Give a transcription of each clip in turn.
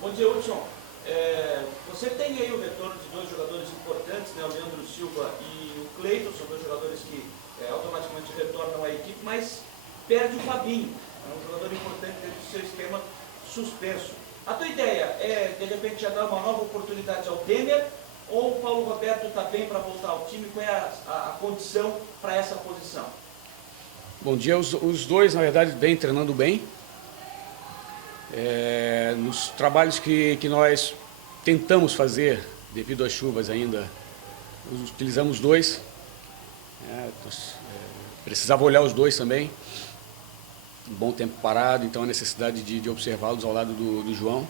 Bom dia, Hudson. Você tem aí o retorno de dois jogadores importantes, né, o Leandro Silva e o Cleiton, são dois jogadores que automaticamente retornam à equipe, mas perde o Fabinho, é um jogador importante dentro do seu esquema suspenso. A tua ideia é, de repente, já dar uma nova oportunidade ao Denner, ou o Paulo Roberto está bem para voltar ao time? Qual é a condição para essa posição? Bom dia, os dois, na verdade, vêm treinando bem. Nos trabalhos que nós tentamos fazer, devido às chuvas ainda, utilizamos dois. Precisava olhar os dois também. Um bom tempo parado, então a necessidade de observá-los ao lado do João.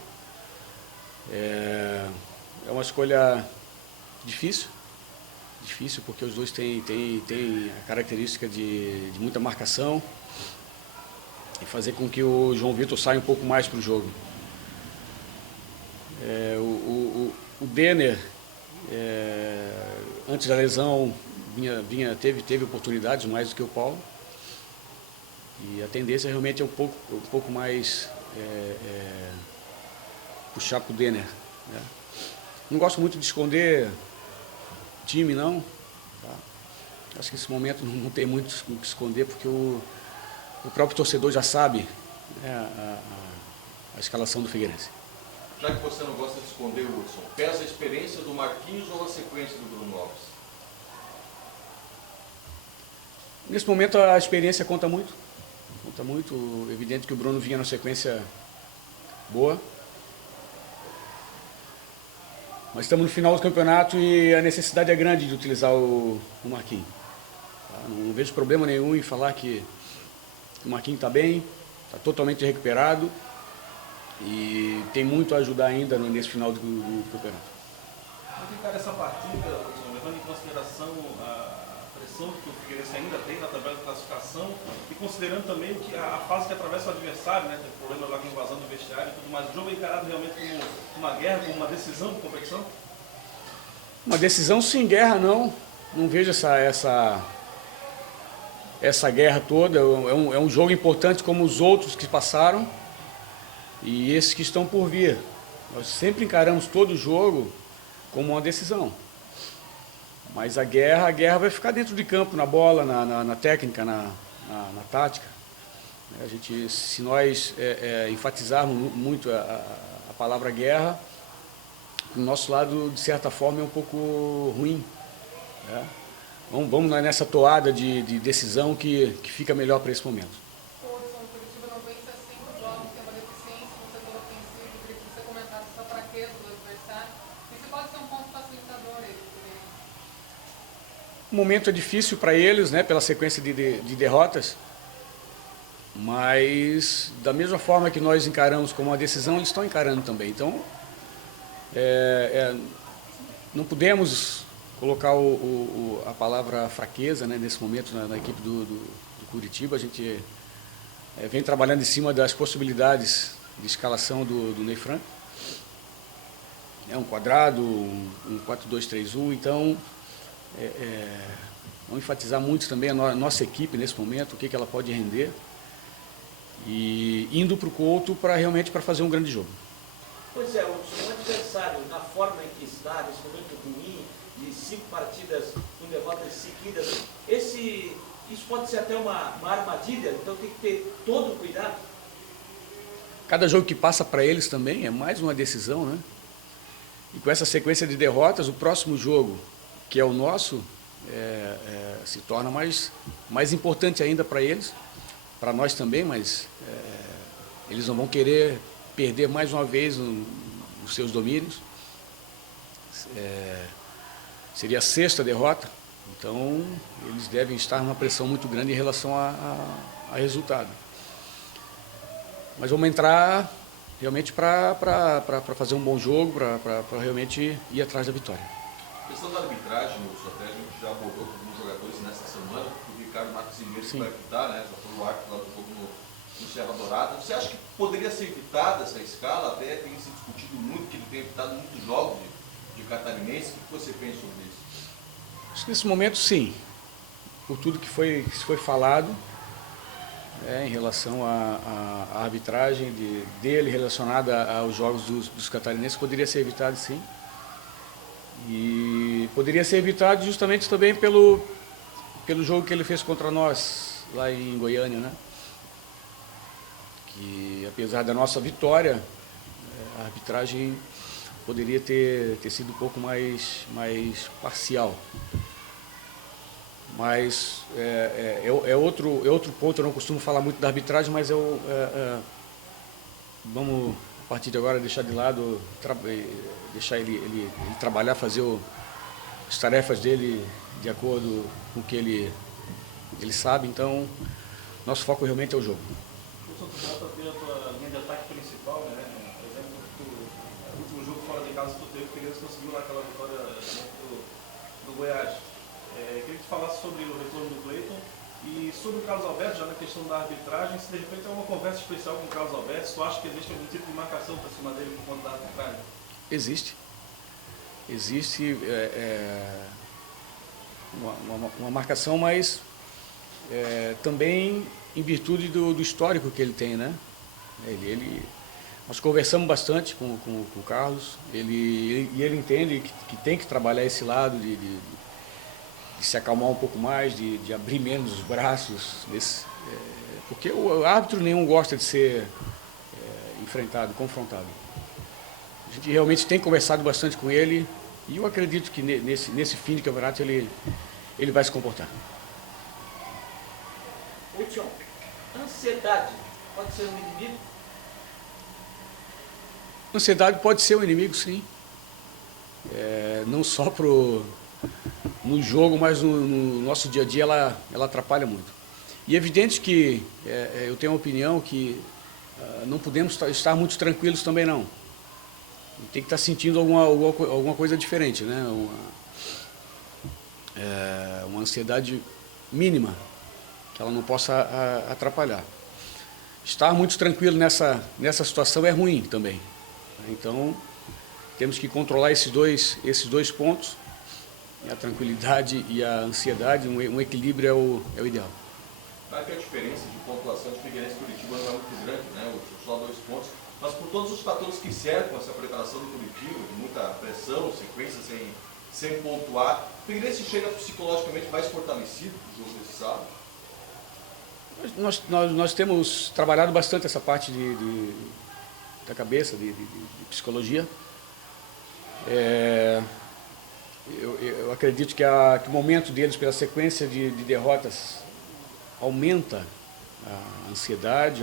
É uma escolha difícil porque os dois têm a característica de muita marcação e fazer com que o João Vitor saia um pouco mais para o jogo. O Denner, antes da lesão, teve oportunidades mais do que o Paulo, e a tendência realmente é um pouco mais puxar para o Denner, né? Não gosto muito de esconder time, não. Tá? Acho que nesse momento não tem muito o que esconder, porque o próprio torcedor já sabe, né, a escalação do Figueirense. Já que você não gosta de esconder, Hudson, pesa a experiência do Marquinhos ou a sequência do Bruno Alves? Nesse momento a experiência conta muito. Conta muito. Evidente que o Bruno vinha numa sequência boa. Mas estamos no final do campeonato e a necessidade é grande de utilizar o Marquinhos. Tá? Não vejo problema nenhum em falar que o Marquinhos está bem, está totalmente recuperado e tem muito a ajudar ainda nesse final do campeonato. Como encara essa partida, levando em consideração a pressão que o Figueirense ainda tem na tabela de classificação e considerando também a fase que atravessa o adversário, né? Tem problema lá com invasão do vestiário e tudo mais. O jogo é encarado realmente como uma guerra, como uma decisão de competição? Uma decisão sem guerra, não. Não vejo essa guerra toda. É um jogo importante como os outros que passaram e esses que estão por vir. Nós sempre encaramos todo jogo como uma decisão. Mas a guerra vai ficar dentro de campo, na bola, na técnica, na tática. Se nós enfatizarmos muito a palavra guerra, do nosso lado, de certa forma, é um pouco ruim. Né? Vamos nessa toada de decisão que fica melhor para esse momento. O Curitiba não vence há 5 jogos, tem uma deficiência no setor ofensivo. Queria que você comentasse essa fraqueza do adversário. Isso pode ser um ponto facilitador aí. O momento é difícil para eles, né, pela sequência de derrotas, mas da mesma forma que nós encaramos como uma decisão, eles estão encarando também. Então, não podemos colocar a palavra fraqueza, né, nesse momento na equipe do Curitiba. A gente vem trabalhando em cima das possibilidades de escalação do Ney Franco. É um quadrado, um 4-2-3-1, então vamos enfatizar muito também a nossa equipe nesse momento, o que ela pode render, e indo para o Couto realmente para fazer um grande jogo. Pois é, o adversário, na forma em que está, nesse momento ruim, de 5 partidas com derrotas seguidas, isso pode ser até uma armadilha, então tem que ter todo o cuidado. Cada jogo que passa para eles também é mais uma decisão, né? E com essa sequência de derrotas, o próximo jogo, que é o nosso, se torna mais importante ainda para eles, para nós também, mas eles não vão querer perder mais uma vez os seus domínios. Seria a 6ª derrota, então eles devem estar numa pressão muito grande em relação a resultado. Mas vamos entrar realmente para fazer um bom jogo, para realmente ir atrás da vitória. A questão da arbitragem, até a gente já abordou com alguns jogadores nessa semana, o Ricardo Marques Inês vai apitar, né? Já foi o árbitro lá do jogo no Serra Dourada. Você acha que poderia ser evitada essa escala? Até tem se discutido muito, que ele tem evitado muitos jogos de catarinense. O que você pensa sobre isso? Acho que nesse momento, sim. Por tudo que foi falado, em relação à arbitragem dele relacionada aos jogos dos catarinenses poderia ser evitado, sim. E poderia ser evitado justamente também pelo jogo que ele fez contra nós lá em Goiânia, né? Que apesar da nossa vitória, a arbitragem poderia ter sido um pouco mais parcial. Mas é outro ponto, eu não costumo falar muito da arbitragem, mas vamos, a partir de agora, deixar de lado, deixar ele trabalhar, fazer as tarefas dele de acordo com o que ele sabe. Então, nosso foco realmente é o jogo. O Santos volta a ter a tua linha de ataque principal, né? Por exemplo, o último jogo fora de casa que tu teve, o Figueirense conseguiu lá aquela vitória do Goiás. Queria que tu falasse sobre o retorno do Cleiton e sobre o Carlos Alberto, já na questão da arbitragem, se de repente é uma conversa especial com o Carlos Alberto, se tu acha que existe algum tipo de marcação para cima dele por conta da arbitragem? Existe uma marcação, mas também em virtude do histórico que ele tem, né? Nós conversamos bastante com o Carlos, ele entende que tem que trabalhar esse lado de se acalmar um pouco mais, de abrir menos os braços, porque o árbitro nenhum gosta de ser enfrentado, confrontado. A gente realmente tem conversado bastante com ele e eu acredito que nesse fim de campeonato ele vai se comportar. Hudson, ansiedade pode ser um inimigo? Ansiedade pode ser um inimigo, sim. Não só no jogo, mas no nosso dia a dia ela atrapalha muito. E é evidente que eu tenho uma opinião que não podemos estar muito tranquilos também não. Tem que estar sentindo alguma coisa diferente, né? Uma ansiedade mínima, que ela não possa atrapalhar. Estar muito tranquilo nessa situação é ruim também. Então, temos que controlar esses dois pontos, a tranquilidade e a ansiedade, um equilíbrio é o ideal. Claro que a diferença de pontuação de Figueirense e Curitiba não é muito grande, né? Só 2 pontos, mas por todos os fatores que cercam essa preparação do Curitiba, de muita pressão, sequência sem pontuar, o Figueirense chega psicologicamente mais fortalecido no jogo desse sábado? Nós temos trabalhado bastante essa parte da cabeça, de psicologia. Eu acredito que o momento deles, pela sequência de derrotas, aumenta a ansiedade.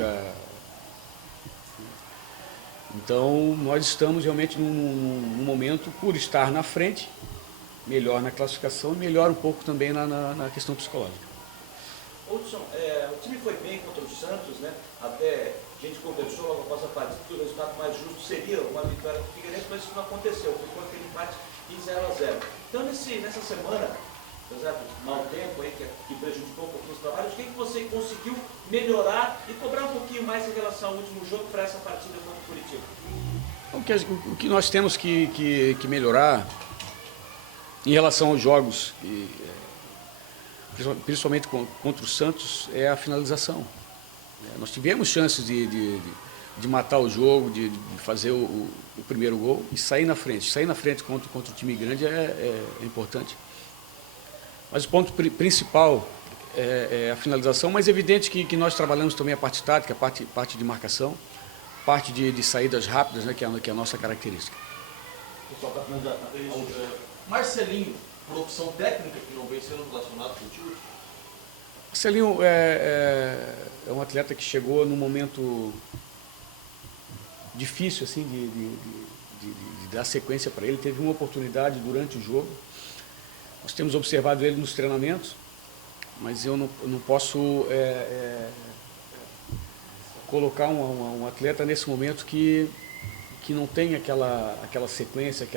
Então, nós estamos realmente num momento, por estar na frente, melhor na classificação e melhor um pouco também na questão psicológica. Hudson, o time foi bem contra o Santos, né? Até a gente conversou logo após a partida que o resultado mais justo seria uma vitória do Figueirense, mas isso não aconteceu, ficou aquele empate em 0-0. Então, nessa semana, apesar do mau tempo aí, que prejudicou um pouquinho os trabalhos, o que você conseguiu melhorar e cobrar um pouquinho mais em relação ao último jogo para essa partida contra o Curitiba? O que nós temos que melhorar em relação aos jogos, principalmente contra o Santos, é a finalização. Nós tivemos chances de matar o jogo, de fazer o primeiro gol e sair na frente. Sair na frente contra o time grande é importante. Mas o ponto principal é a finalização, mas é evidente que nós trabalhamos também a parte tática, a parte de marcação, parte de saídas rápidas, né, que é a nossa característica. Pessoal, para finalizar, Marcelinho, por opção técnica que não vem sendo relacionado contigo? Marcelinho é um atleta que chegou num momento difícil assim, de dar sequência para ele. Teve uma oportunidade durante o jogo. Nós temos observado ele nos treinamentos, mas eu não posso colocar um atleta nesse momento que não tem aquela sequência,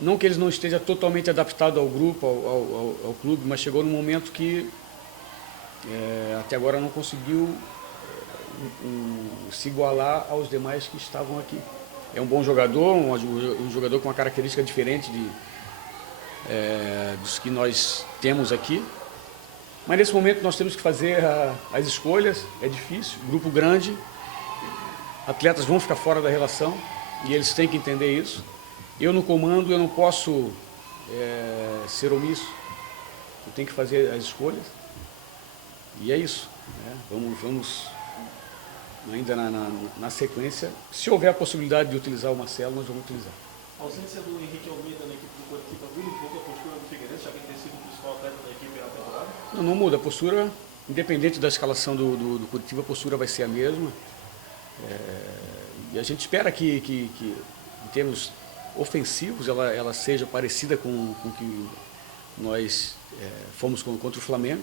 não que ele não esteja totalmente adaptado ao grupo, ao clube, mas chegou num momento que até agora não conseguiu se igualar aos demais que estavam aqui. É um bom jogador, um jogador com uma característica diferente dos que nós temos aqui, Mas nesse momento nós temos que fazer as escolhas, é difícil, grupo grande, atletas vão ficar fora da relação e eles têm que entender isso. Eu no comando, eu não posso ser omisso, eu tenho que fazer as escolhas e é isso. Né? Vamos ainda na sequência, se houver a possibilidade de utilizar o Marcelo, nós vamos utilizar. A ausência do Henrique Almeida na equipe do Coritiba muda um pouco a postura do Figueirense, já que ele tem sido o principal atleta da equipe na temporada? Não muda, a postura, independente da escalação do Coritiba, a postura vai ser a mesma. E a gente espera que em termos ofensivos, ela seja parecida com o que nós fomos contra o Flamengo.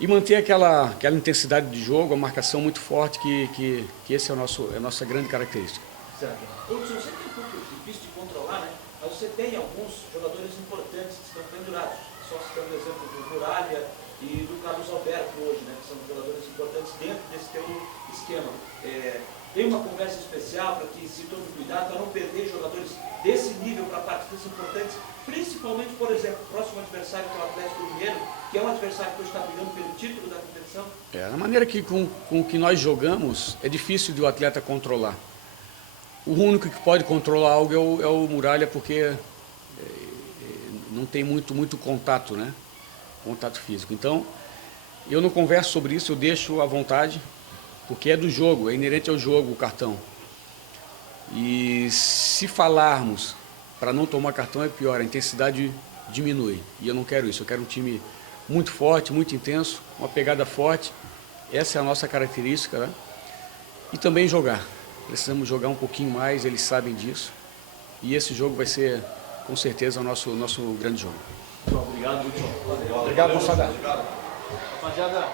E manter aquela intensidade de jogo, a marcação muito forte, que esse é a nossa grande característica. Certo. Hudson, você tem um pouco difícil de controlar, né? Mas você tem alguns jogadores importantes que estão pendurados. Só citando o exemplo do Muralha e do Carlos Alberto hoje, né? Que são jogadores importantes dentro desse teu esquema. Tem uma conversa especial para que se tome cuidado para não perder jogadores desse nível para partidas importantes, principalmente, por exemplo, o próximo adversário que é o Atlético Mineiro, que é um adversário que hoje está brigando pelo título da competição. A maneira com que nós jogamos é difícil de o atleta controlar. O único que pode controlar algo é o Muralha, porque não tem muito contato, né? Contato físico. Então, eu não converso sobre isso, eu deixo à vontade, porque é do jogo, é inerente ao jogo o cartão. E se falarmos para não tomar cartão é pior, a intensidade diminui. E eu não quero isso, eu quero um time muito forte, muito intenso, uma pegada forte. Essa é a nossa característica, né? E também jogar. Precisamos jogar um pouquinho mais, eles sabem disso. E esse jogo vai ser, com certeza, o nosso grande jogo. Obrigado, Hudson. Obrigado, moçada. Rapaziada,